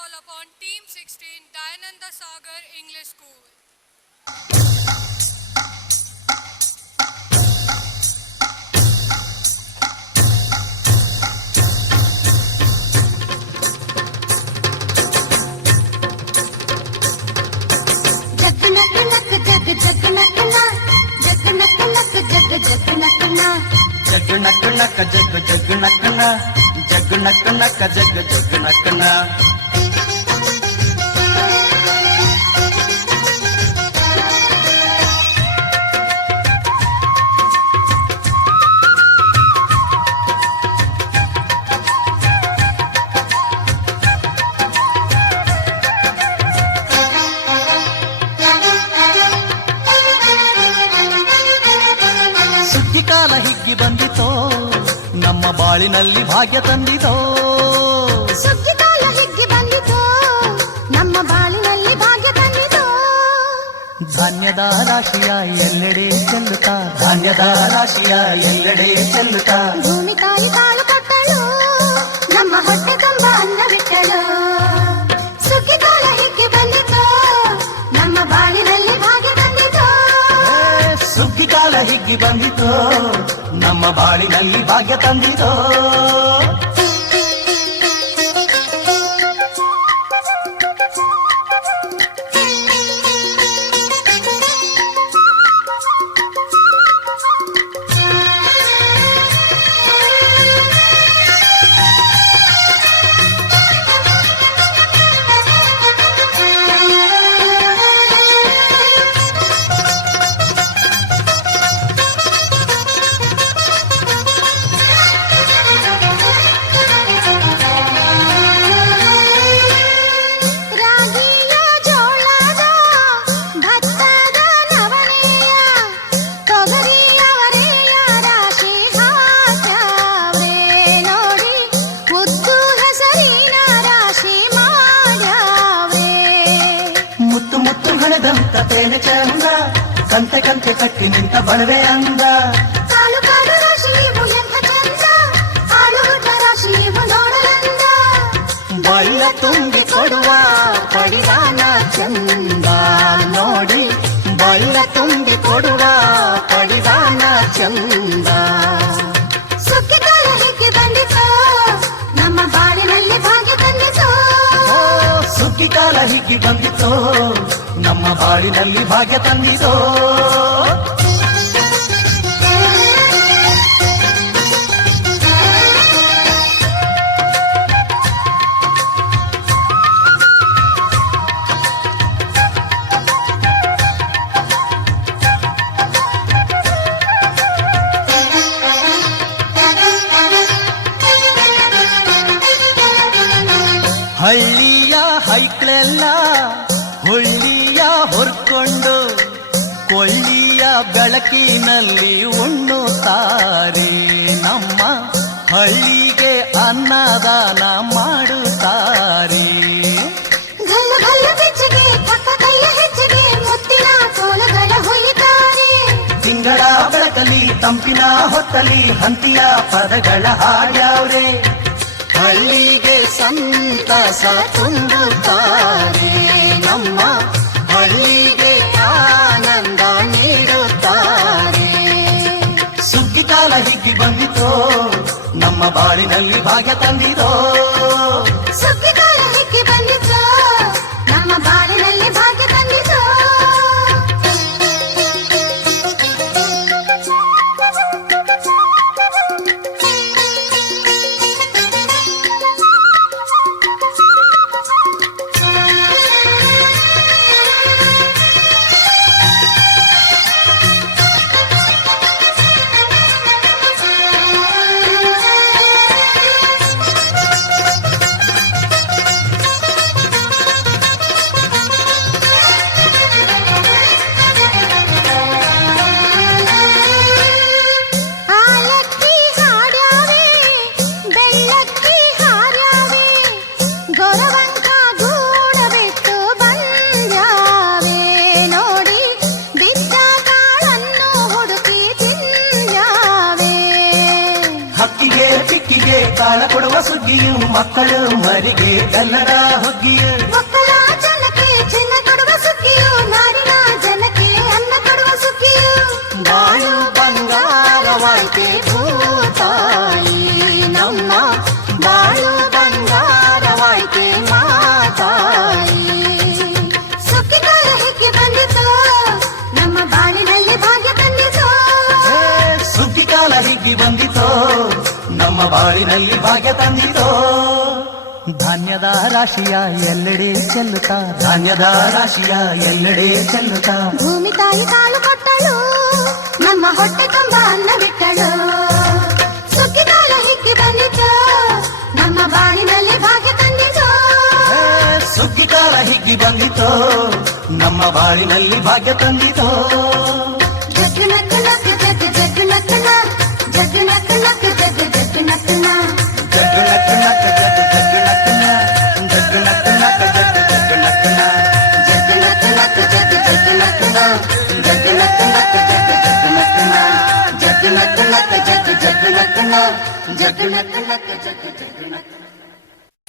call upon Team 16 Dayananda Sagar English School. जग नक नक जग जग नकना जग नक नक जग जग नकना ಸುಗ್ಗಿ ಕಾಲ ಹಿಗ್ಗಿ ಬಂದಿತೋ ನಮ್ಮ ಬಾಳಿನಲ್ಲಿ ಭಾಗ್ಯ ತಂದಿತೋ ಸುಗ್ಗಿ ಕಾಲ ಹಿಗ್ಗಿ ಬಂದಿತೋ ನಮ್ಮ ಬಾಳಿನಲ್ಲಿ ಭಾಗ್ಯ ತಂದಿತೋ ಧಾನ್ಯದ ರಾಶಿಯ ಎಲ್ಲೆಡೆ ಚೆಲ್ಲುತ್ತಾ ಧಾನ್ಯದ ರಾಶಿಯ ಎಲ್ಲೆಡೆ ಚೆಲ್ಲುತ್ತಾ ಭೂಮಿ ತಾಯಿ ಕಾಳು ಕೊಟ್ಟಳು ನಮ್ಮ ಹೊಟ್ಟೆ ತುಂಬ ಅನ್ನ ಬಿಟ್ಟಳು ಸುಗ್ಗಿ ಕಾಲ ಹಿಗ್ಗಿ ಬಂದಿತೋ ನಮ್ಮ ಬಾಳಿನಲ್ಲಿ ಭಾಗ್ಯ ತಂದಿತೋ ಸುಗ್ಗಿ ಕಾಲ ಹಿಗ್ಗಿ ಬಂದಿತೋ ನಮ್ಮ ಬಾಳಿನಲ್ಲಿ ಭಾಗ್ಯ ತಂದಿತೋ ರಾಗಿಯ ಜೋಳದ ಭತ್ತದ ನವಣೆಯ ತೊಗರಿಯವರೆಯ ರಾಶಿ ಹಾಕ್ಯಾವ್ರೆ ನೋಡಿ ಮುದ್ದು ಹೆಸರಿನ ರಾಶಿ ಮಾಡ್ಯಾವ್ರೆ ಮುತ್ತು ಮುತ್ತು ಹಣದಂತ ತೇನೆ ಚಂದ ಕಂತೆ ಕಂತೆ ಕಟ್ಟಿ ನಿಂತ ಬಣವೆ ಅಂದ ಕಾಲು ಕಾಲು ರಾಶಿ ಇವು ಎಂಥ ಚಂದ ಆಲೂಟ ರಾಶಿ ಇವು ನೋಡಲಂದ ಬಳ್ಳ ತುಂಬಿ ಕೊಡುವ ಪಡಿದಾನ ಚಂದ ನೋಡಿ ಬಳ್ಳ ತುಂಬಿ ಕೊಡುವ ಪಡಿದಾನ ಚಂದ ಸುಗ್ಗಿ ಕಾಲ ಹಿಗ್ಗಿ ಬಂದಿತೋ ನಮ್ಮ ಬಾಳಿನಲ್ಲಿ ಭಾಗ್ಯ ತಂದಿತೋ ಓ ಸುಗ್ಗಿ ಕಾಲ ಹಿಗ್ಗಿ ಬಂದಿತೋ ನಮ್ಮ ಬಾಳಿನಲ್ಲಿ ಭಾಗ್ಯ ತಂದಿತೋ ಹಳ್ಳಿಯ ಹೈಕ್ಳೆಲ್ಲ ಹುಳ್ಳಿಯ ಹೊರ್ಕೊಂಡು ಕೊಳ್ಳಿಯ ಬೆಳಕಿನಲ್ಲಿ ಉಣ್ಣುತ್ತಾರೆ ನಮ್ಮ ಹಳ್ಳಿಗೆ ಅನ್ನದಾನ ಮಾಡುತ್ತಾರೆ ಗಲ್ಲು ಗಲ್ಲು ಬೆಚ್ಚಗೆ ಪಕ್ಕ ಕೈಯ ಹೆಜ್ಜೆಗೆ ಮುತ್ತಿನ ಕೋಲಗಳ ಹೊಲಿತಾರೆ ತಿಂಗಳ ಬೆಳಕಲಿ ತಂಪಿನ ಹೊತ್ತಲಿ ಹಂತಿಯ ಪದಗಳ ಹಾಡ್ಯಾವ್ರೆ ಹಳ್ಳಿಗೆ ಸಂತಸ ತುಂಬುತ್ತಾರೆ ನಮ್ಮ ಹಳ್ಳಿಗೆ ಆನಂದ ನೀಡುತ್ತಾರೆ ಸುಗ್ಗಿ ಕಾಲ ಹಿಗ್ಗಿ ಬಂದಿತೋ ನಮ್ಮ ಬಾಳಿನಲ್ಲಿ ಭಾಗ್ಯ ತಂದಿತೋ ಸುಗ್ಗಿ ಕಾಲ ಹಿಗ್ಗಿ ಬಂದಿತೋ ನಮ್ಮ ಬಾಳಿನಲ್ಲಿ ಭಾಗ್ಯ ತಂದಿತೋ ತಾಳ ಕೊಡುವ ಸುಗ್ಗಿಯು ಮಕ್ಕಳು ಮರಿಗೆ ಎಲ್ಲರ ಹುಗ್ಗಿಯು ಒಕ್ಕಲ ಜನಕ್ಕೆ ಚಿನ್ನ ಕೊಡುವ ಸುಗ್ಗಿಯು ನಾಡಿನ ಜನಕ್ಕೆ ಅನ್ನ ಕೊಡುವ ಸುಗ್ಗಿಯು ಬಾಳು ಬಂಗಾರವಾಯ್ತೆ ಭೂತಾಯಿ ನಮ್ಮ ಬಾಳು ಬಂಗಾರವಾಯ್ತೆ ಮಾತಾಯಿ ಸುಗ್ಗಿಕಾಲ ಹೇಗೆ ಬಂದಿತು ನಮ್ಮ ಬಾಳಿನಲ್ಲಿ ಭಾಗ್ಯ ತಂದಿತು ಸುಗ್ಗಿ ಕಾಲ ಹಿಗ್ಗಿ ಬಂದಿತೋ ನಮ್ಮ ಬಾಳಿನಲ್ಲಿ ಭಾಗ್ಯ ತಂದಿತೋ ಧಾನ್ಯದ ರಾಶಿಯ ಎಲ್ಲೆಡೆ ಚೆಲ್ಲುತ್ತಾ ಧಾನ್ಯದ ರಾಶಿಯ ಎಲ್ಲೆಡೆ ಚೆಲ್ಲುತ್ತಾ ಭೂಮಿ ತಾಯಿ ಕಾಲು ಕೊಟ್ಟಳು ನಮ್ಮ ಹೊಟ್ಟೆ ತುಂಬ ಅನ್ನ ಬಿಟ್ಟಳು ಸುಗ್ಗಿಕಾಲ ಹಿಗ್ಗಿ ಬಂದಿತು ನಮ್ಮ ಬಾಳಿನಲ್ಲಿ ಭಾಗ್ಯ ತಂದಿತು ಸುಗ್ಗಿ ಕಾಲ ಹಿಗ್ಗಿ ಬಂದಿತೋ ನಮ್ಮ ಬಾಳಿನಲ್ಲಿ ಭಾಗ್ಯ ತಂದಿತೋ ಜಗ್ಗು ನಕ್ಕು ನಕ್ಕು ಜಗ್ಗು ಜಗ್ಗು ನಕ್ಕನ ಜಗ್ಗು ನಕ್ಕು ನಕ್ಕು ಜಗ್ಗು ಜಗ್ಗು ನಕ್ಕನ ಜಗ್ಗು ನಕ್ಕು ನಕ್ಕ ಜಗ್ಗು ಜಗ್ಗು ನಕ್ಕನ ಜಗ್ಗು ನಕ್ಕು ನಕ್ಕ ಜಗ್ಗು ಜಗ್ಗು ನಕ್ಕನ ಜಗ್ಗು ನಕ್ಕು ನಕ್ಕು ಜಗ್ಗು ಜಗ್ಗು ನಕ್ಕನ ಜಗ್ಗು ನಕ್ಕು ನಕ್ಕ ಜಗ್ಗು ಜಗ್ಗು ನಕ್ಕನ ಜಗ್ಗು ನಕ್ಕು ನಕ್ಕು ಜಗ್ಗು ಜಗ್ಗು ನಕ್ಕನ ಜಗ್ಗು ನಕ್ಕು ನಕ್ಕು ಜಗ್ಗು ಜಗ್ಗು ನಕ್ಕನ